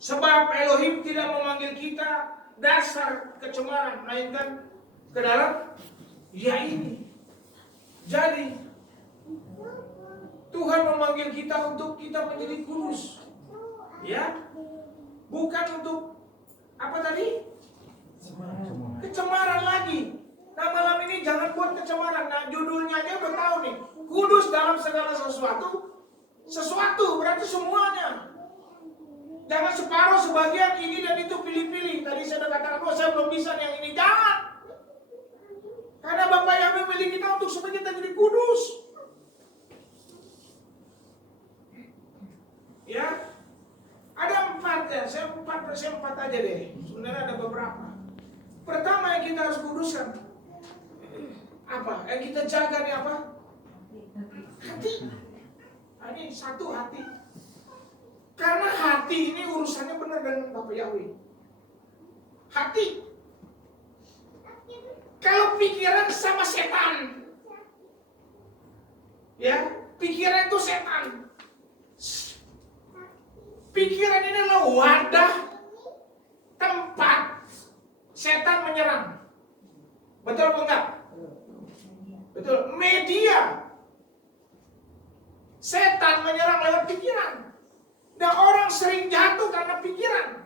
Sebab Elohim tidak memanggil kita dasar kecemaran, melainkan ke dalam ya ini. Jadi Tuhan memanggil kita untuk kita menjadi kudus, ya, bukan untuk apa tadi? Kecemaran lagi. Nah malam ini jangan buat kecemaran. Nah judulnya aja udah tahu nih, kudus dalam segala sesuatu. Sesuatu berarti semuanya. Jangan separuh, sebagian, ini dan itu, pilih-pilih. Tadi saya udah katakan, oh saya belum bisa yang ini. Jangan. Karena Bapak yang memilih kita untuk supaya kita jadi kudus. Ya, ada 4 ya. Saya empat aja deh. Sebenarnya ada beberapa. Pertama yang kita harus kuduskan apa? Yang kita jaga nih apa? Hati. Ini satu hati. Karena hati ini urusannya benar dengan Bapak Yahweh. Hati. Kalau pikiran sama setan, ya, pikiran itu setan. Pikiran ini adalah wadah tempat setan menyerang. Betul apa enggak? Betul. Media setan menyerang lewat pikiran. Dan orang sering jatuh karena pikiran.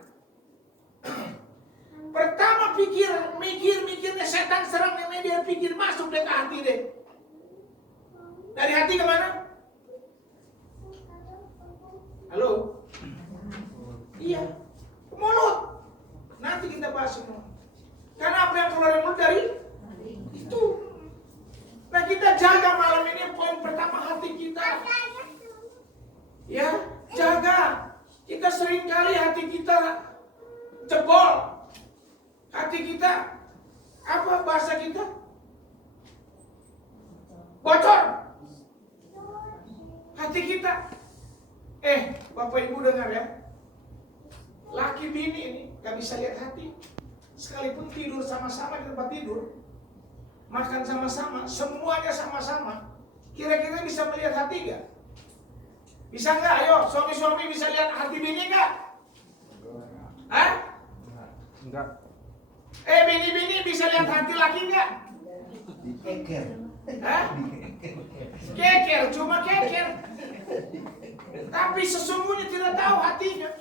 Pertama pikiran, mikirnya setan serang yang media pikir masuk deh ke hati deh. Dari hati kemana? Halo? Iya, mulut. Nanti kita bahas semua. Karena apa yang keluar dari mulut dari itu. Nah kita jaga malam ini poin pertama hati kita. Ya, jaga. Kita sering kali hati kita jebol. Hati kita, apa bahasa kita? Bocor. Hati kita. Bapak Ibu dengar ya. Laki bini ini gak bisa lihat hati. Sekalipun tidur sama-sama di tempat tidur, makan sama-sama, semuanya sama-sama, kira-kira bisa melihat hati gak? Bisa gak? Ayo, suami-suami bisa lihat hati bini gak? Hah? Enggak. Bini-bini bisa lihat hati laki gak? Keker. Hah? Keker, cuma keker. Tapi sesungguhnya tidak tahu hatinya.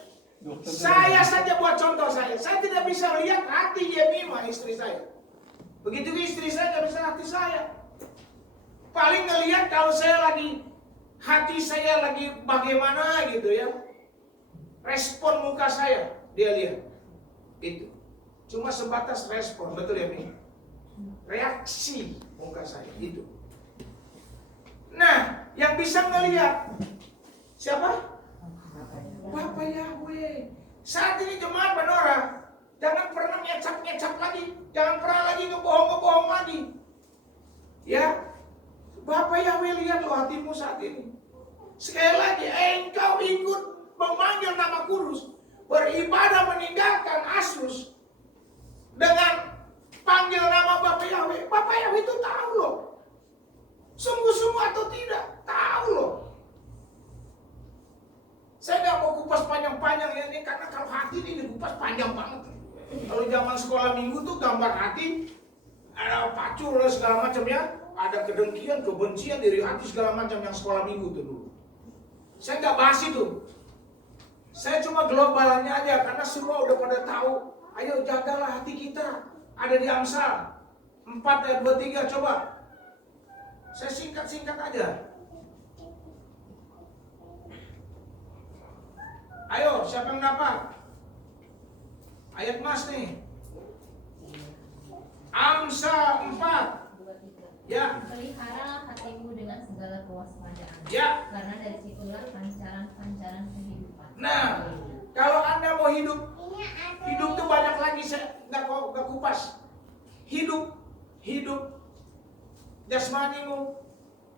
Saya saja buat contoh saya tidak bisa lihat hati Yemima istri saya. Begitu istri saya tidak bisa hati saya. Paling ngelihat kalau saya lagi, hati saya lagi bagaimana gitu ya. Respon muka saya, dia lihat. Itu. Cuma sebatas respon, betul ya Mi? Reaksi muka saya, itu. Nah, yang bisa ngelihat siapa? Bapak Yahweh. Saat ini jemaat Benora, jangan pernah ngecap-ngecap lagi. Jangan pernah lagi ngebohong-ngebohong lagi. Ya, Bapak Yahweh lihat loh hatimu saat ini. Sekali lagi, engkau ikut memanggil nama kudus, beribadah meninggalkan Asus dengan panggil nama Bapak Yahweh. Bapak Yahweh itu tahu loh. Sungguh-sungguh atau tidak, tahu loh. Saya nggak mau kupas panjang-panjang ya ini, karena kalau hati ini dikupas panjang banget. Kalau zaman sekolah minggu tuh gambar hati, ada pacul segala macam ya, ada kedengkian, kebencian dari hati segala macam yang sekolah minggu tuh dulu. Saya nggak bahas itu. Saya cuma globalnya aja karena semua udah pada tahu. Ayo jagalah hati kita. Ada di Amsal 4 ayat 23, coba. Saya singkat-singkat aja. Ayo, siapa yang dapat? Ayat Mas nih. Amsal 4. Ya. Peliharalah hatimu dengan segala kewaspadaan. Ya. Karena dari situlah pancaran-pancaran kehidupan. Nah, kalau Anda mau hidup tuh banyak lagi, saya nggak kupas. Hidup jasmanimu,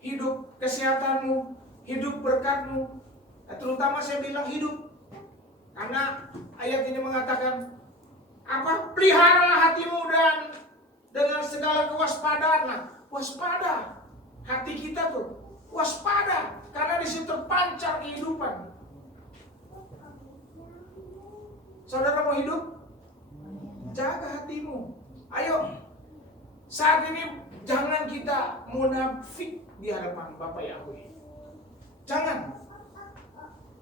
hidup kesehatanmu, hidup berkatmu. Nah, terutama saya bilang hidup. Karena ayat ini mengatakan apa? Peliharalah hatimu dan dengan segala kewaspadaan. Nah, waspada hati kita tuh, waspada karena di situ terpancar kehidupan. Saudara mau hidup? Jaga hatimu. Ayo, saat ini jangan kita munafik di hadapan Bapak Yahweh. Jangan.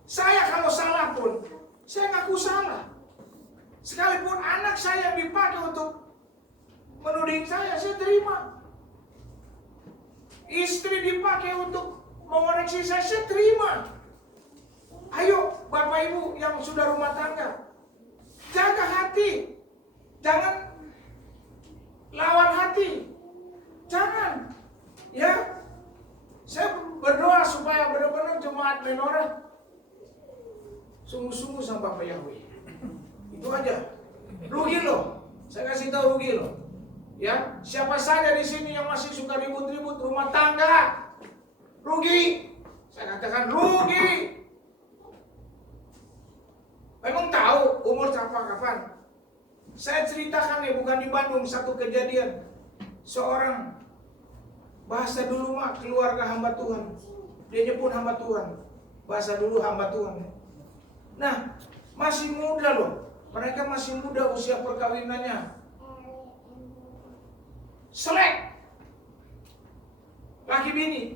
Saya kalau salah pun, saya ngaku salah. Sekalipun anak saya yang dipakai untuk menuding saya terima. Istri dipakai untuk mengoreksi saya terima. Ayo Bapak Ibu yang sudah rumah tangga, jaga hati. Jangan lawan hati. Jangan. Ya. Saya berdoa supaya benar-benar jemaat menoreh sungguh-sungguh sama Bapak Yahweh. Itu aja. Rugi loh. Saya kasih tahu rugi loh. Ya, siapa saja di sini yang masih suka ribut-ribut rumah tangga, rugi. Saya katakan rugi. Memang tahu umur kapan? Saya ceritakan nih, bukan di Bandung, satu kejadian. Seorang, bahasa dulu mah keluarga hamba Tuhan. Dia nyebut hamba Tuhan. Bahasa dulu hamba Tuhan. Nah, masih muda loh. Mereka masih muda usia perkawinannya. Selek. Laki bini.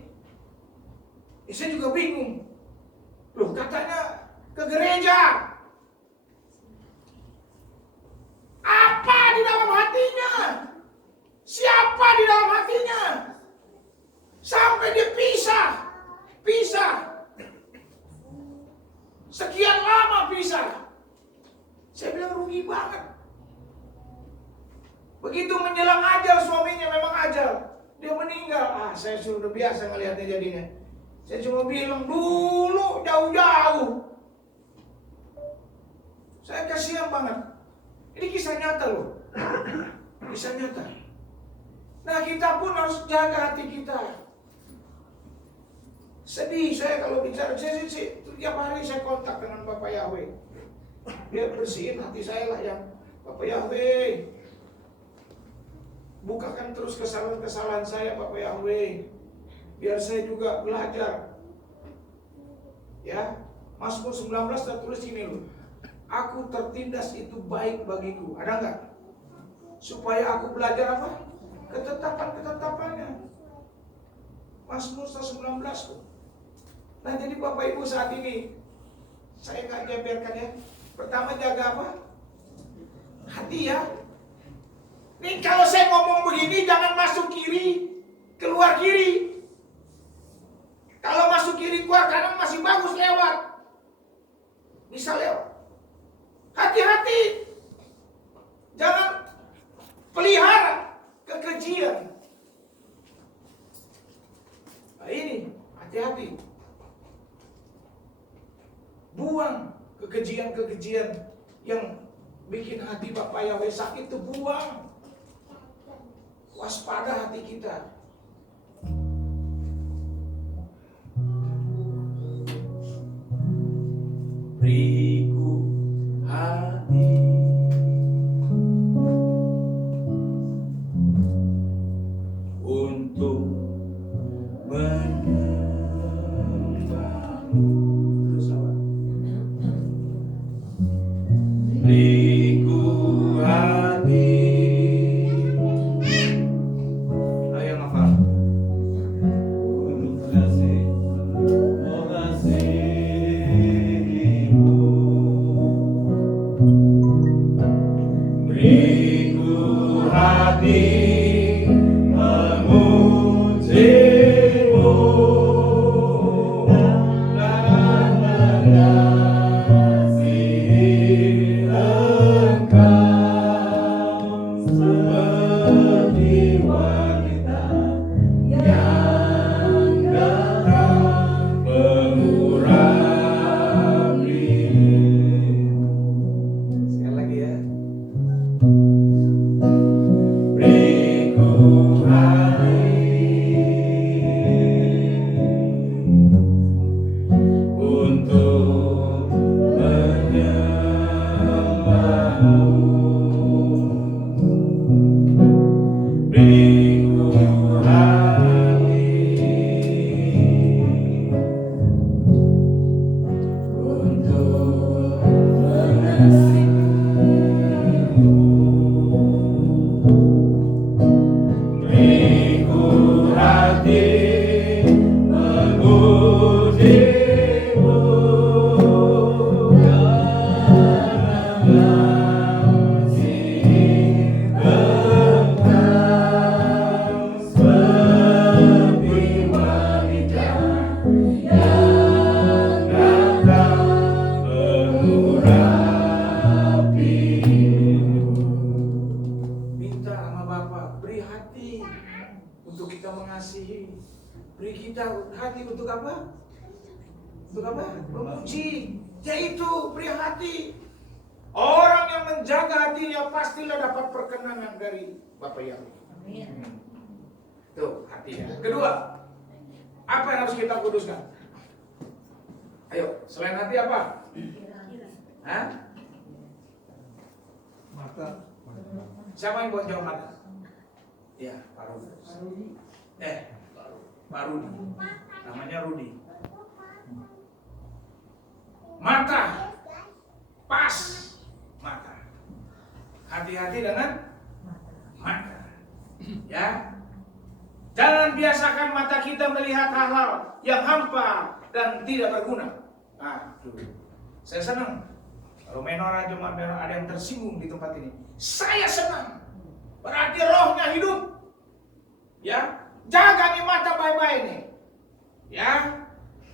Saya juga bingung. Loh, katanya ke gereja. Apa di dalam hatinya? Siapa di dalam hatinya? Sampai dia pisah. Sekian lama pisah. Saya bilang rugi banget. Begitu menjelang ajal suaminya, memang ajal, dia meninggal. Saya sudah biasa ngelihatnya jadinya. Saya cuma bilang dulu jauh-jauh. Saya kasihan banget. Ini kisah nyata loh. Kisah nyata. Nah, kita pun harus jaga hati kita. Sedih saya kalau bicara. Tiap hari saya kontak dengan Bapak Yahweh. Dia bersihin hati saya lah yang Bapak Yahweh. Bukakan terus kesalahan-kesalahan saya Bapak Yahweh. Biar saya juga belajar. Ya, Mazmur 19 tertulis ini loh. Aku tertindas itu baik bagiku. Ada enggak? Supaya aku belajar apa? Ketetapan-ketetapannya. Mazmur 19 tuh. Nah, jadi Bapak Ibu saat ini saya nggak jabarkan ya. Pertama jaga apa? Hati ya. Nih kalau saya ngomong begini jangan masuk kiri, keluar kiri. Kalau masuk kiri keluar kanan masih bagus lewat. Bisa lewat. Hati-hati. Jangan pelihara kekejian. Nah ini, hati-hati. Buang kekejian-kekejian yang bikin hati Bapak Yahweh sakit itu buang. Waspada hati kita. Beriku hati untuk menyembahmu. Terus apa? Beriku hati. Ayo yang hafal. Beriku hati memujimu dan mengasihi Engkau seperti wanita yang datang mengurap rindu. Sekali lagi ya. Beriku hati untuk menyembahmu. Beriku hati untuk mengasihi Untuk apa? Untuk apa? Memuji. Yaitu pria hati. Orang yang menjaga hatinya pastilah dapat perkenanan dari Bapa Yahweh. Amin. Tuh, hati ya. Kedua, apa yang harus kita kuduskan? Ayo, selain hati apa? Hah? Mata. Siapa yang buat jawab mata? Ya, Pak Rudi. Pak Rudi. Namanya Rudi. Mata. Pas. Mata. Hati-hati dengan mata. Ya. Jangan biasakan mata kita melihat hal-hal yang hampa dan tidak berguna. Aduh. Saya senang kalau menora cuma ada yang tersinggung di tempat ini. Saya senang. Berarti rohnya hidup. Ya, jaga nih mata baik-baik nih. Ya.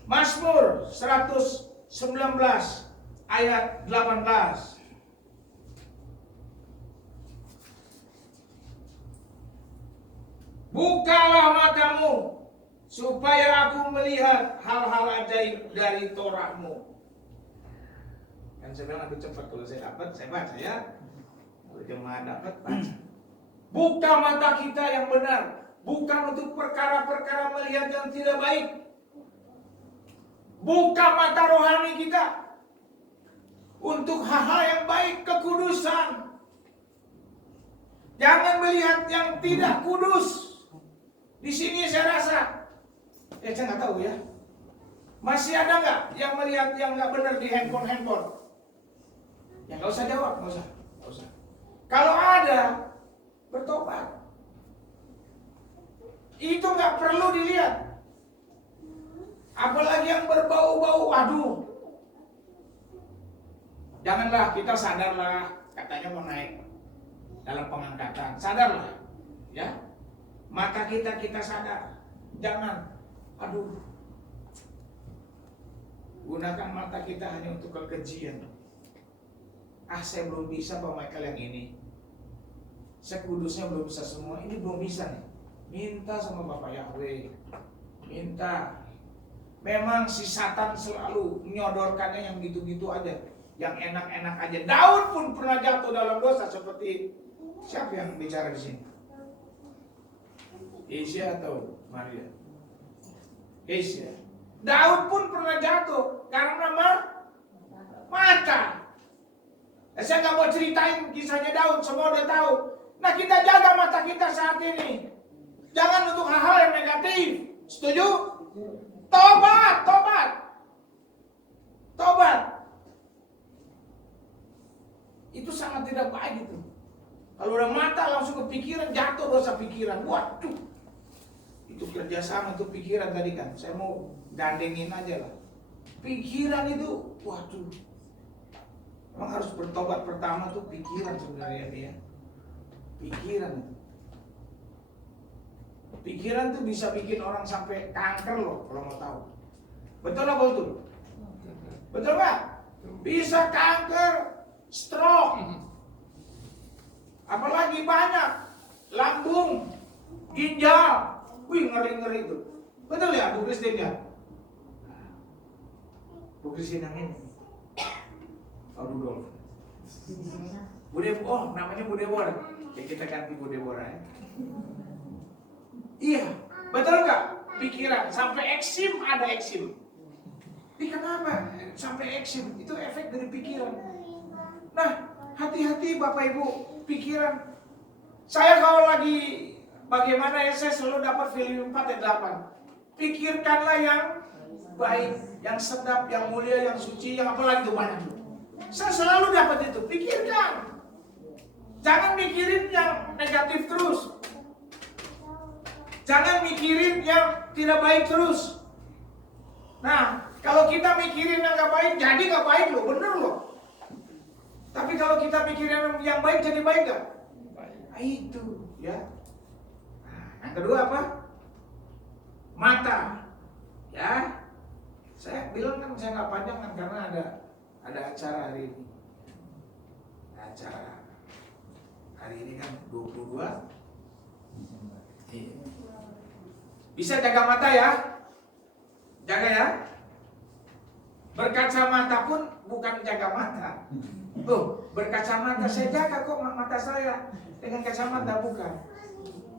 Mazmur 119 ayat 18. Bukalah matamu supaya aku melihat hal-hal ajaib dari Torah-Mu. Kan saya bilang lebih cepat kalau saya dapat, saya baca ya. Kalau jemaah dapat, baca. Buka mata kita yang benar, bukan untuk perkara-perkara melihat yang tidak baik. Buka mata rohani kita untuk hal-hal yang baik, kekudusan. Jangan melihat yang tidak kudus. Di sini saya rasa, saya nggak tahu ya. Masih ada nggak yang melihat yang nggak benar di handphone? Ya nggak usah jawab, nggak usah. Kalau ada, bertobat. Itu nggak perlu dilihat. Apalagi yang berbau-bau, aduh. Janganlah, kita sadarlah, katanya mau naik dalam pengangkatan. Sadarlah, ya. Mata kita sadar. Jangan, aduh. Gunakan mata kita hanya untuk kekejian. Saya belum bisa Pak Michael yang ini. Saya kudusnya belum bisa semua. Ini belum bisa nih. Minta sama Bapak Yahweh. Minta. Memang si Satan selalu menyodorkannya yang gitu-gitu aja. Yang enak-enak aja. Daud pun pernah jatuh dalam dosa seperti siapa yang bicara di sini? Asia atau Maria? Asia. Daud pun pernah jatuh karena mata. Saya nggak mau ceritain kisahnya Daud, semua udah tahu. Nah, kita jaga mata kita saat ini. Jangan untuk hal-hal yang negatif. Setuju? Tobat. Itu sangat tidak baik itu. Kalau udah mata langsung kepikiran, jatuh dosa pikiran. Waduh. Itu kerjasama, itu pikiran tadi kan. Saya mau gandengin aja lah. Pikiran itu, waduh. Memang harus bertobat pertama tuh pikiran sebenarnya dia. Pikiran itu. Pikiran tuh bisa bikin orang sampai kanker loh kalau mau tahu. Betul apa betul? Betul nggak? Bisa kanker, stroke. Apalagi banyak lambung, ginjal. Wih, ngeri itu. Betul ya, Bu Christine ya? Bu Christine yang ini. Oh, Rudolf. Namanya Bu Deborah. Ya kita ganti Bu Deborah ya. Iya, betul nggak? Pikiran sampai eksim ada eksim. Kenapa sampai eksim? Itu efek dari pikiran. Nah, hati-hati Bapak Ibu, pikiran. Saya kalau lagi bagaimana ya, saya selalu dapat Filipi 4 ayat 8. Pikirkanlah yang baik, yang sedap, yang mulia, yang suci, yang apalagi itu banyak. Saya selalu dapat itu. Pikirkan. Jangan mikirin yang negatif terus. Jangan mikirin yang tidak baik terus. Nah, kalau kita mikirin yang gak baik, jadi gak baik loh, bener loh. Tapi kalau kita mikirin yang baik, jadi baik gak? Nah, itu ya. Nah, yang kedua apa? Mata. Ya. Saya bilang kan saya gak panjang kan karena ada acara hari ini. Acara hari ini kan 22. Bisa jaga mata ya. Jaga ya. Berkacamata pun bukan jaga mata. Berkacamata saya jaga kok mata saya. Dengan kacamata bukan.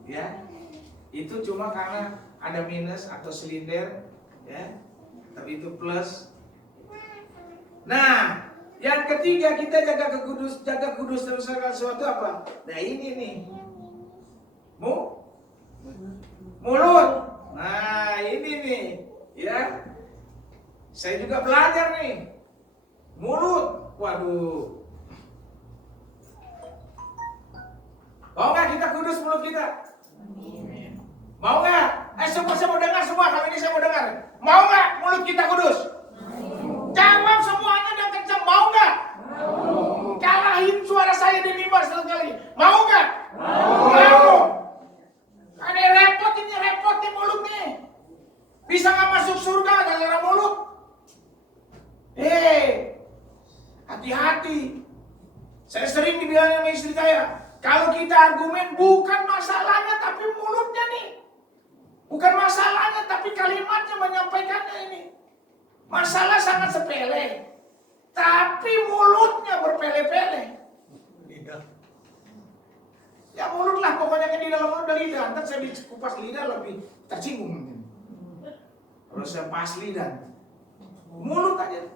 Ya. Itu cuma karena ada minus atau silinder, ya. Tapi itu plus. Nah, yang ketiga kita jaga kudus dan segala sesuatu apa? Nah ini nih, mulut. Nah ini nih, ya. Saya juga belajar nih, mulut. Waduh, mau nggak kita kudus mulut kita? Mau nggak? Semua saya mau dengar semua. Kali ini saya mau dengar. Mau nggak mulut kita kudus? Jawab semuanya dan kencang. Mau nggak? Kalahin suara saya di mimbar sekali. Mau nggak? Mau. Ada repot nih mulut nih. Bisa nggak masuk surga gara-gara mulut? Hati-hati. Saya sering dibilang sama istri saya, kalau kita argumen bukan masalahnya tapi mulutnya nih. Bukan masalahnya tapi kalimatnya menyampaikannya ini. Masalah sangat sepele, tapi mulutnya berpele-pele. Ya mulut lah pokoknya kan di dalam mulut dari lidah. Ntar saya dikupas lidah lebih tersinggung. Kalau saya pas lidah, mulut aja.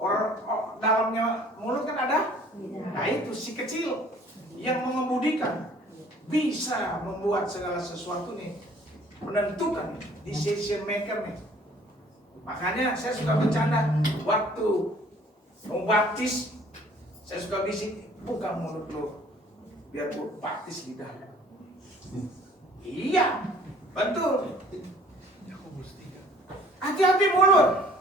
Orang dalamnya mulut kan ada. Nah itu si kecil yang mengemudikan bisa membuat segala sesuatu nih, menentukan decision maker nih. Makanya saya suka bercanda waktu mau baptis, saya suka bisik, buka mulut lo biar gue baptis lidah. Iya, betul. Hati-hati mulut.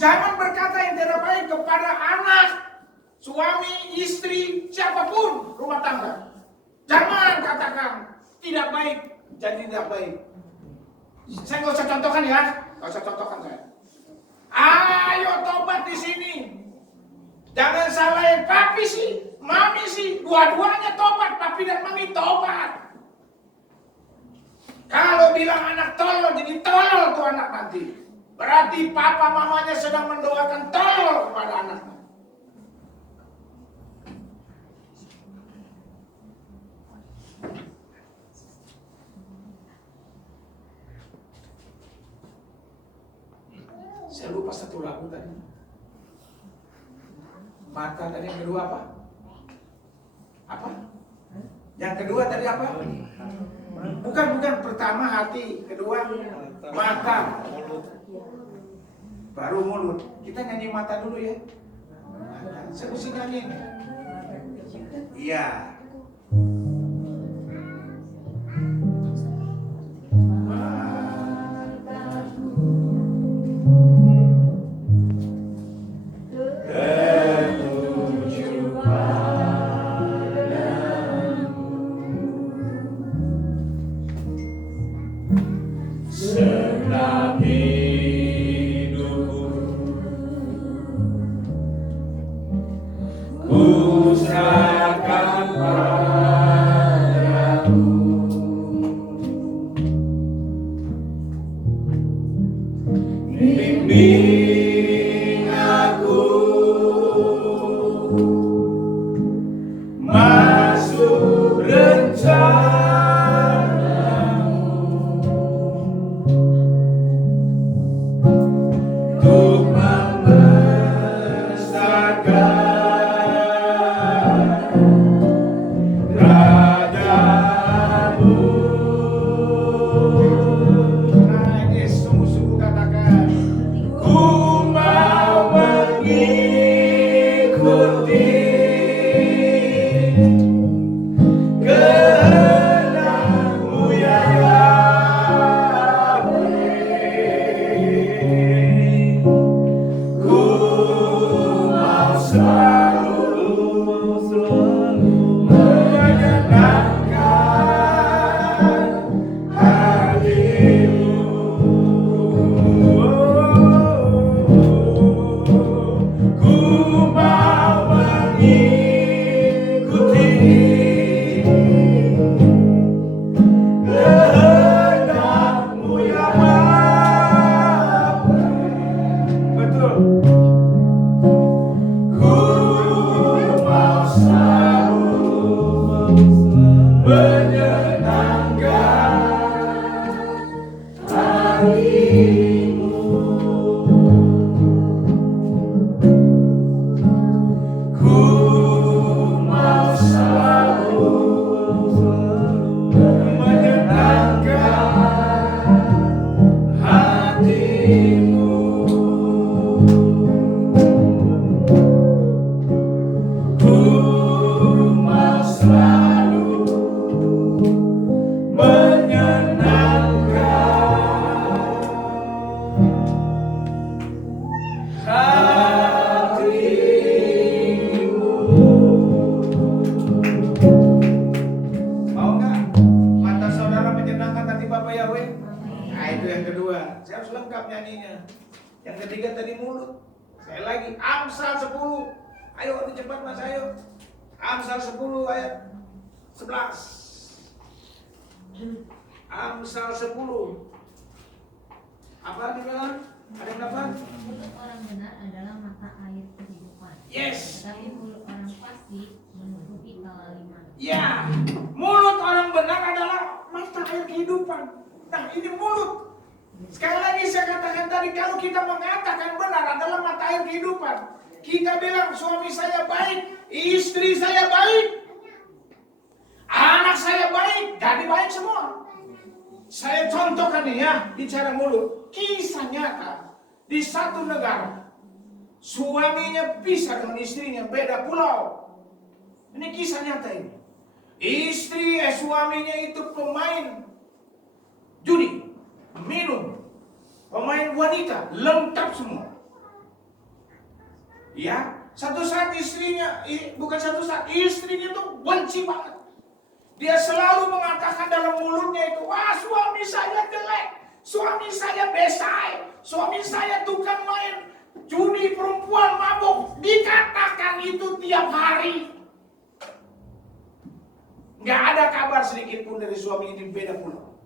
Jangan berkata yang tidak baik kepada anak, suami, istri, siapapun rumah tangga. Jangan katakan tidak baik, jadi tidak baik. Saya nggak usah contohkan ya, nggak usah contohkan saya. Ayo tobat di sini. Jangan salahin papi sih, mami sih, dua-duanya tobat, papi dan mami tobat. Kalau bilang anak tolol, jadi tolol tuh anak nanti. Berarti papa mamanya sedang mendoakan tolol kepada anaknya. Saya lupa satu lagu tadi. Mata tadi yang kedua apa? Apa? Yang kedua tadi apa? Bukan pertama hati, kedua mata, baru mulut. Kita nyanyi mata dulu ya. Saya mesti nyanyi. Iya. Bimbing aku masuk rencanamu untuk membesarkan rajamu. Nah ini sungguh-sungguh katakan, Ku mau mengikuti kehendak-Mu ya Yahweh. Ku mau selalu menyenangkan hati-Mu. Ku mau menyenangkan hatimu. Ku mau selalu menyenangkan hatimu. Ku mau selalu menyenangkan hatimu. Mau nggak mata saudara menyenangkan hati Bapak Yahweh? Nah itu yang kedua. Saya harus lengkap nyanyinya. Yang ketiga tadi mulut. Saya lagi Amsal 10. Ayo lebih cepat mas, ayo. Amsal 10 ayat 11. Amsal 10. Apa dibilang? Ada yang dapat? Mulut orang benar adalah mata air kehidupan. Yes. Tetapi mulut orang fasik menutupi kelaliman. Ya, mulut orang benar adalah mata air kehidupan. Nah ini mulut. Sekali lagi saya katakan tadi, kalau kita mengatakan benar adalah mata air kehidupan. Kita bilang suami saya baik, istri saya baik, anak saya baik, jadi baik semua. Saya contohkan nih ya, bicara mulut. Kisah nyata di satu negara, suaminya pisah dengan istrinya, beda pulau. Ini kisah nyata ini. Suaminya itu pemain judi, minum, pemain wanita, lengkap semua. Ya, satu saat istrinya, bukan satu saat, istrinya itu benci banget. Dia selalu mengatakan dalam mulutnya itu, wah suami saya jelek, suami saya besai, suami saya tukang main judi, perempuan, mabuk. Dikatakan itu tiap hari. Nggak ada kabar sedikit pun dari suaminya di beda pulau.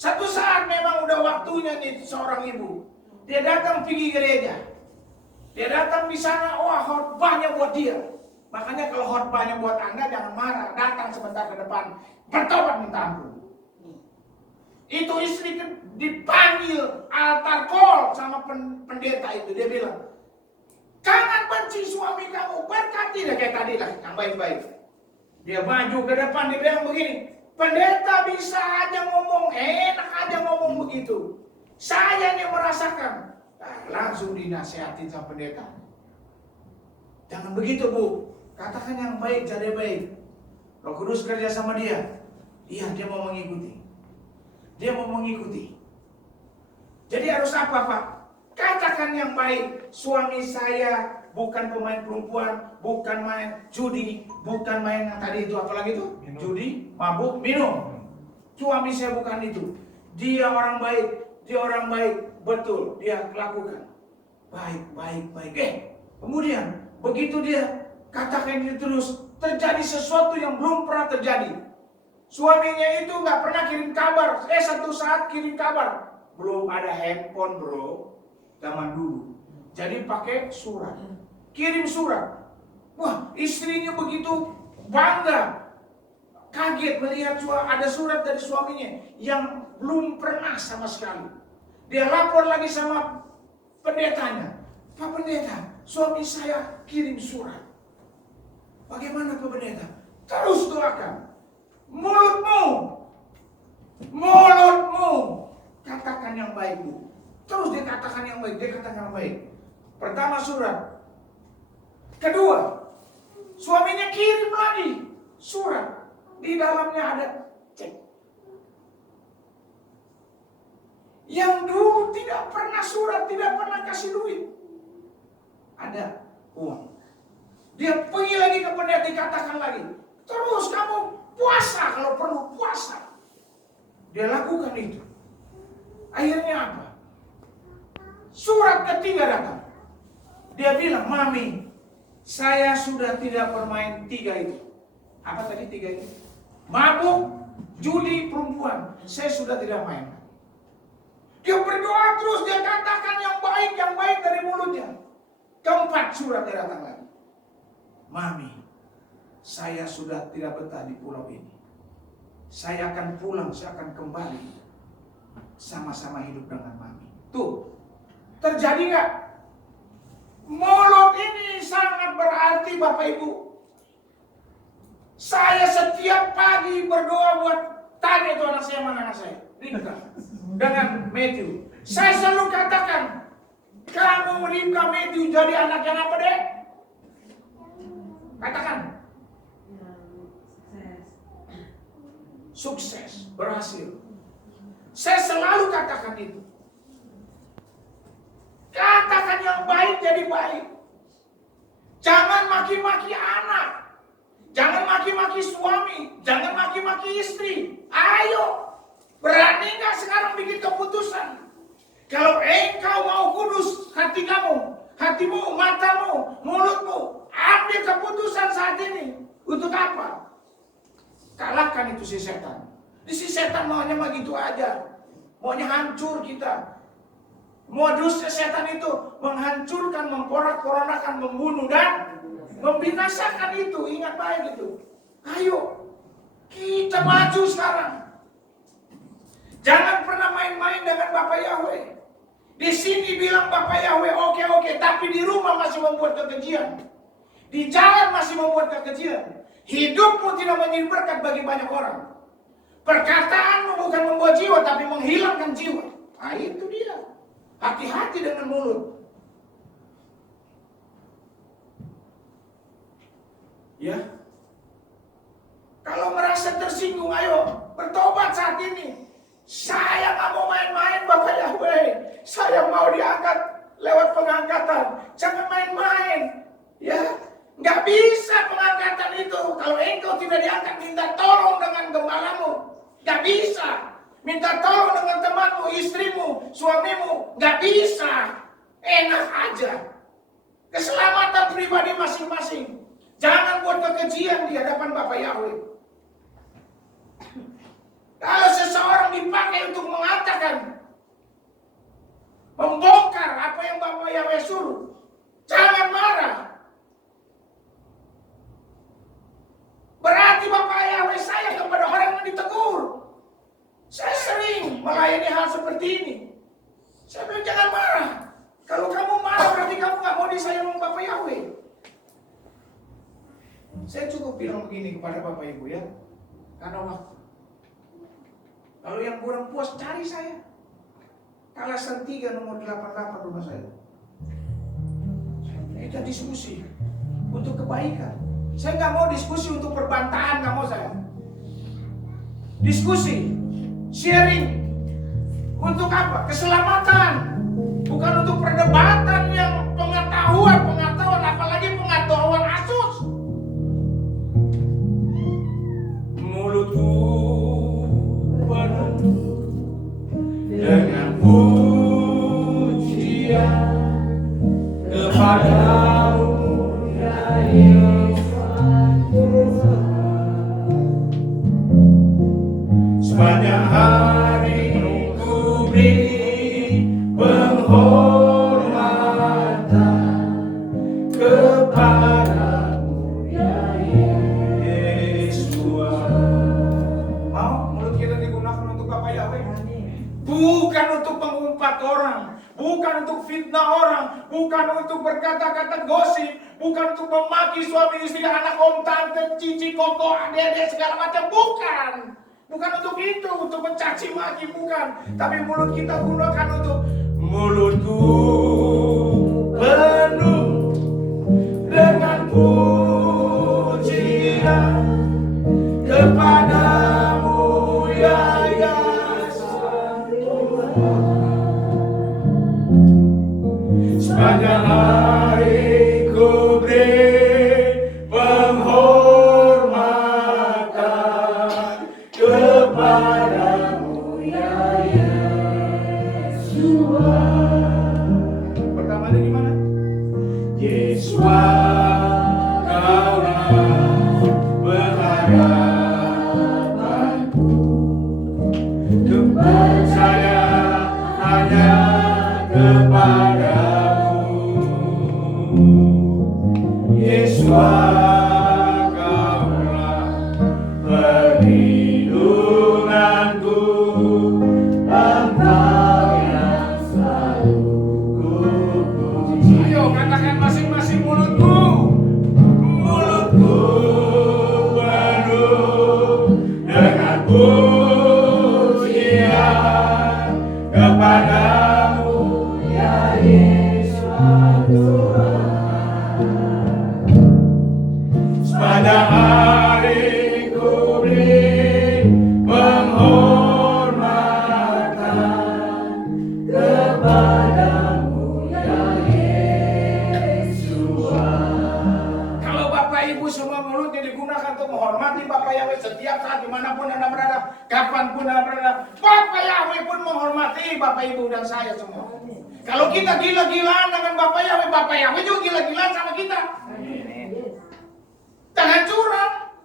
Satu saat memang udah waktunya nih seorang ibu. Dia datang pergi gereja. Dia datang di sana, wah khotbahnya buat dia. Makanya kalau khotbahnya buat Anda jangan marah, datang sebentar ke depan, bertobat minta ampun. Itu istri dipanggil altar call sama pendeta itu, dia bilang, jangan benci suami kamu, berkati dia kayak tadi lah, yang baik-baik. Dia maju ke depan, dia bilang begini, pendeta bisa aja ngomong, enak aja ngomong begitu. Saya nih merasakan. Nah, langsung dinasihatin sama pendeta. Jangan begitu bu, katakan yang baik, jadi baik. Roh Kudus kerja sama dia. Iya, dia mau mengikuti. Dia mau mengikuti. Jadi harus apa Pak? Katakan yang baik. Suami saya bukan pemain perempuan, bukan main judi, bukan main yang tadi itu, apalagi itu? Minum. Judi, mabuk, minum. Suami saya bukan itu. Dia orang baik, dia orang baik. Betul, dia lakukan. Baik. Kemudian, begitu dia katakan itu terus, terjadi sesuatu yang belum pernah terjadi. Suaminya itu nggak pernah kirim kabar. Satu saat kirim kabar. Belum ada handphone bro, zaman dulu. Jadi pakai surat. Kirim surat. Wah, istrinya begitu bangga. Kaget melihat ada surat dari suaminya yang belum pernah sama sekali. Dia lapor lagi sama pendetanya. Pak pendeta, suami saya kirim surat. Bagaimana Pak pendeta? Terus doakan. Mulutmu, katakan yang baik bu. Terus dia katakan yang baik, Pertama surat. Kedua, suaminya kirim lagi surat. Di dalamnya ada cek. Yang dulu tidak pernah surat, tidak pernah kasih duit. Ada uang. Dia pergi lagi ke pendeta, dikatakan lagi. Terus kamu puasa kalau perlu puasa. Dia lakukan itu. Akhirnya apa? Surat ketiga datang. Dia bilang, Mami, saya sudah tidak bermain 3 itu. Apa tadi 3 itu? Mabuk, judi, perempuan. Saya sudah tidak main. Dia berdoa terus, dia katakan yang baik dari mulutnya. Keempat surat dia datang lagi. Mami, saya sudah tidak betah di pulau ini. saya akan pulang, saya akan kembali sama-sama hidup dengan mami. Tuh, terjadi nggak? Mulut ini sangat berarti Bapak Ibu. Saya setiap pagi berdoa buat tanya itu anak saya mana anak saya. Ribka dengan Matthew. Saya selalu katakan, kamu Ribka Matthew jadi anak yang apa deh? Katakan. Sukses, berhasil. Saya selalu katakan itu. Katakan yang baik jadi baik. Jangan maki-maki anak. Jangan maki-maki suami. Jangan maki-maki istri. Ayo. Berani nggak sekarang bikin keputusan? Kalau engkau mau kudus hati kamu, hatimu, matamu, mulutmu, ambil keputusan saat ini. Untuk apa? Kalahkan itu si setan. Si setan maunya begitu aja. Maunya hancur kita. Modusnya setan itu menghancurkan, memporak-porandakan, membunuh dan membinasakan itu. Ingat baik itu. Ayo, kita maju sekarang. Jangan pernah main-main dengan Bapak Yahweh. Di sini bilang Bapak Yahweh oke, tapi di rumah masih membuat kekejian. Di jalan masih membuat kekejian. Hidupmu tidak menjadi berkat bagi banyak orang. Perkataanmu bukan membuat jiwa, tapi menghilangkan jiwa. Nah itu dia. Hati-hati dengan mulut. Ya. Kalau merasa tersinggung, ayo bertobat saat ini. Saya nggak mau main-main Bapak Yahweh. Saya mau diangkat lewat pengangkatan. Jangan main-main. Ya. Nggak bisa pengangkatan itu. Kalau engkau tidak diangkat, minta tolong dengan gembalamu. Nggak bisa. Minta tolong dengan temanmu, istrimu, suamimu. Nggak bisa. Enak aja. Keselamatan pribadi masing-masing. Jangan buat kekejian di hadapan Bapak Yahweh. Kalau seseorang dipakai untuk mengatakan, membongkar apa yang Bapak Yahweh suruh, jangan marah. Berarti Bapak Yahweh sayang kepada orang yang ditegur. Saya sering melayani hal seperti ini. Saya bilang jangan marah. Kalau kamu marah berarti kamu gak mau disayang Bapak Yahweh. Saya cukup bilang begini kepada Bapak Ibu ya. Karena waktu. Kalau yang kurang puas cari saya. Kalasan 3 nomor 88 rumah saya. Kita diskusi untuk kebaikan. Saya nggak mau diskusi untuk perbantahan, nggak mau saya. Diskusi, sharing, untuk apa? Keselamatan, bukan untuk perdebatan yang pengetahuan, apalagi pengetahuan asus. Mulutku penuh dengan pujian kepadamu ya Yesus. Sepanjang hari ku beri penghormatan kepadamu ya Yesus. Mau mulut kita digunakan untuk Bapak Yahweh? Bukan untuk mengumpat orang, bukan untuk fitnah orang, bukan untuk berkata-kata gosip, bukan untuk memaki suami istri, anak om, tante, cici, koko, adik-adik segala macam, bukan. Bukan untuk itu, untuk mencaci maki, bukan. Tapi mulut kita gunakan untuk Mulutku penuh dengan pujian kepadamu ya Yesus. Sepanjang hari ku beri penghormatan kepadamu ya Yesus. pertamanya di mana? Yesus, Kaulah pengharapanku, ku percaya hanya kepadamu. Yesus, Kaulah perlindunganku. pada hari ku beri penghormatan kepadamu ya Yesus. Kalau Bapak Ibu semua mulutnya digunakan untuk menghormati Bapak Yahweh setiap saat dimanapun Anda berada, kapanpun Anda berada, Bapak Yahweh pun menghormati Bapak Ibu dan saya semua. Kalau kita gila-gilaan dengan Bapak Yahweh juga gila-gilaan sama kita. Jangan curang.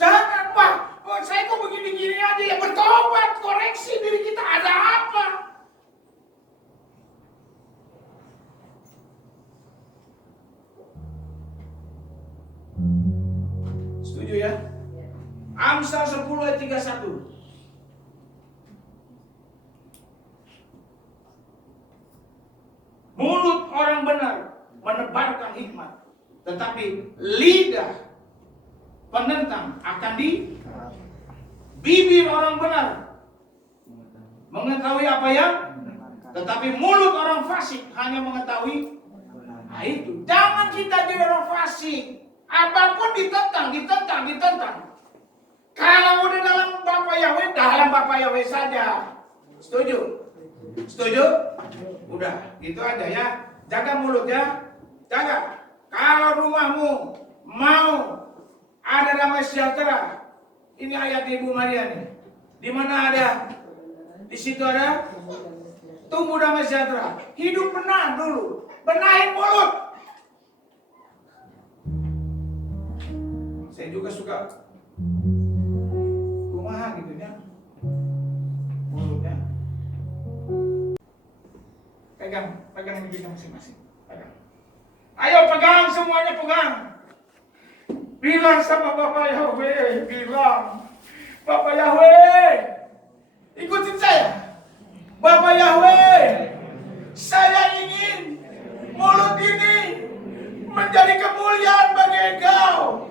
Jangan, Pak. Oh, saya kok begini-gini aja. Ya bertobat, koreksi diri kita. Ada apa? Setuju ya? Amsal 10 ayat 31. Mulut orang benar menebarkan hikmat, tetapi lidah penentang akan di bibir orang benar mengetahui apa yang, tetapi mulut orang fasik hanya mengetahui. Nah itu, jangan kita jadi orang fasik. Apapun ditentang. Kalau udah dalam Bapak Yahweh saja. Setuju? Udah, gitu aja ya. Jaga mulut ya. Jaga. Kalau rumahmu mau ada damai sejahtera, ini ayat Ibu Maria nih. Di mana ada? Di situ ada tumbuh damai sejahtera. Hidup benar dulu. Benahin mulut. Saya juga suka kumaha gitu ya. Mulutnya. Pegang bibirnya masing-masing. Pegang. Ayo pegang semuanya, pegang. Bilang sama Bapak Yahweh, bilang, Bapak Yahweh, ikutin saya. Bapak Yahweh, saya ingin mulut ini menjadi kemuliaan bagi Engkau.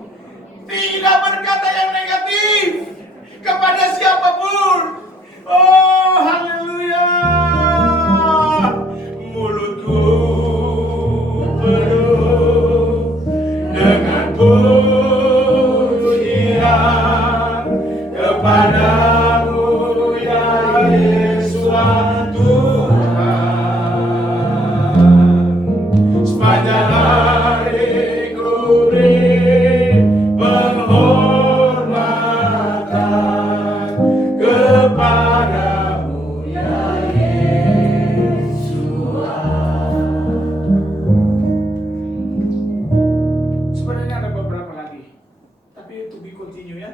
Tidak berkata yang negatif kepada siapapun. Oh, haleluya. Mulutku penuh dengan pujian kepadamu ya Yesus Tuhan. Sepanjang hari ku beri penghormatan kepadamu ya Sebenarnya ada beberapa lagi, tapi to be continue ya.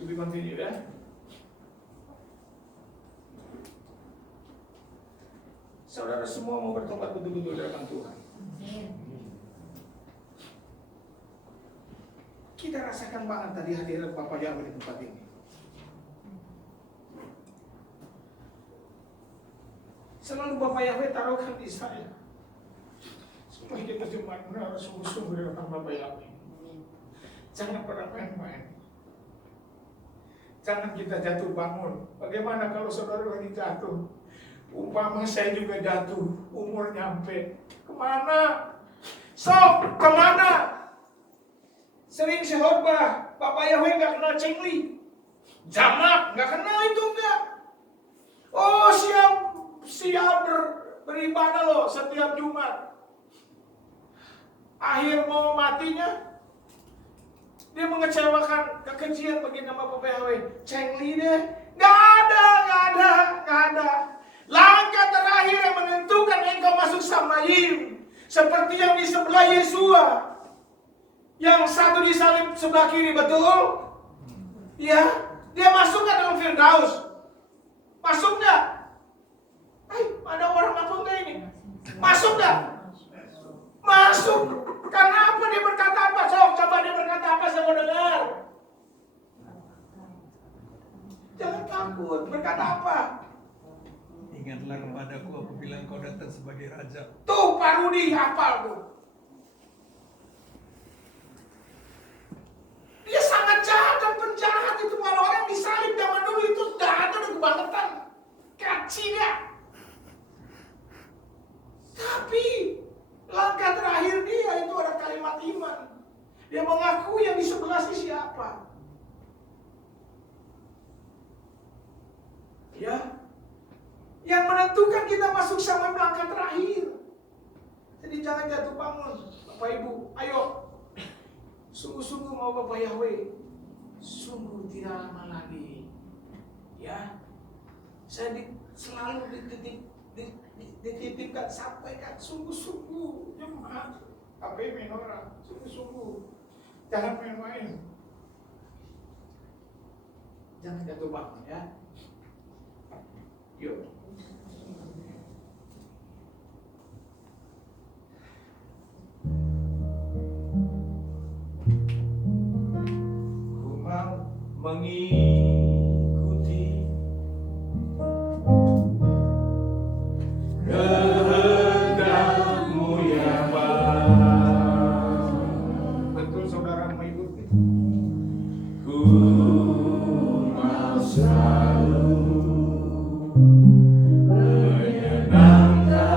To be continue ya. Saudara semua mau bertobat betul-betul dalam Tuhan. Kita rasakan banget tadi hadirat Bapak Yahweh di tempat ini. Selalu Bapak Yahweh taruhkan di saya, supaya kita cuma harus sungguh-sungguh di depan Bapak Yahweh. Jangan pernah main-main. Jangan kita jatuh bangun. Bagaimana kalau saudara lagi jatuh? Umpama saya juga jatuh, umur nyampe. Kemana? Sok, kemana? Sering saya khotbah, Bapak Yahweh gak kenal cengli. Jamak, gak kenal itu enggak. Oh siap beribadah loh setiap Jumat. Akhir mau matinya, dia mengecewakan, kekejian bagi nama Bapak Yahweh. Cengli deh, gak ada. Langkah terakhir yang menentukan engkau masuk Samayim, seperti yang di sebelah Yesua, yang satu disalib sebelah kiri, betul? Ya, dia masuk ke dalam Firdaus. Masuk gak? Ada orang apa enggak ini? Masuk gak? Masuk. Karena apa dia berkata apa? Coba dia berkata apa, saya mau dengar. Jangan takut. Berkata apa? Ingatlah kepadaku apabila engkau datang sebagai raja. Tuh Pak Rudi hafal tuh. Dia sangat jahat dan penjahat itu. Kalau orang disalib zaman dulu itu jahat dan kebangetan. Kaci dia. Tapi langkah terakhir dia itu ada kalimat iman. Dia mengaku yang di sebelah siapa. Ya, yang menentukan kita masuk sampai melangkah terakhir. Jadi jangan jatuh bangun, Bapak Ibu. Ayo, sungguh-sungguh mau Bapak Yahweh, sungguh tidak lama lagi. Ya, saya selalu dititipkan, sampaikan sungguh-sungguh jemaat KPI Menora, sungguh-sungguh jangan main-main, jangan jatuh bangun ya. Yuk. Ku mau mengikuti kehendak-Mu ya Bapa. betul saudara mengikuti. Ku mau selalu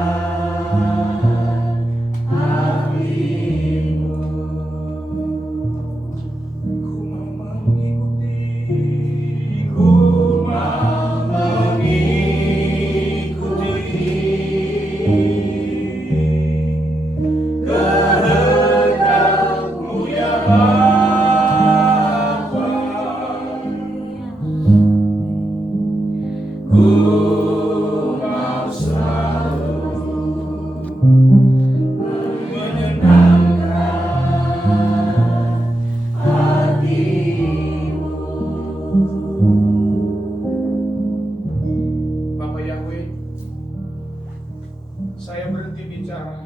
menyenangkan hati-Mu. Ku mau mengikuti. Ku mau mengikuti kehendak-Mu ya Bapa. Ku mau selalu menyenangkan hati-Mu. Bapak Yahweh, saya berhenti bicara.